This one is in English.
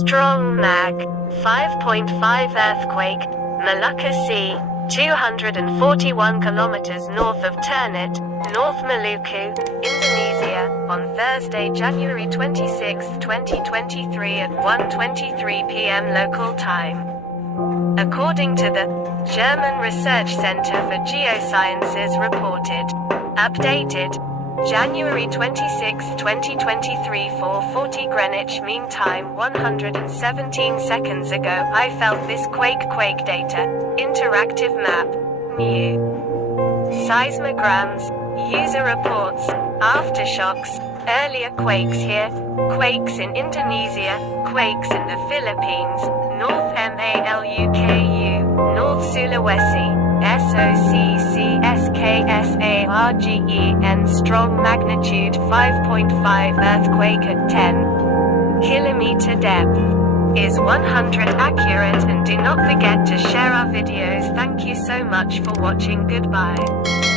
Strong mag. 5.5 earthquake, Molucca Sea, 241 kilometers north of Ternate, North Maluku, Indonesia, on Thursday, January 26, 2023 at 1:23 p.m. local time. According to the German Research Center for Geosciences reported. Updated. January 26, 2023 4:40 Greenwich Mean Time 117 seconds ago I felt this quake data. Interactive map. New. Seismograms. User reports. Aftershocks. Earlier quakes here. Quakes in Indonesia. Quakes in the Philippines. North Maluku. North Sulawesi. SOCCSKSARGEN. Strong magnitude 5.5 earthquake at 10 kilometer depth. Is 100 accurate, and do not forget to share our videos. Thank you so much for watching. Goodbye.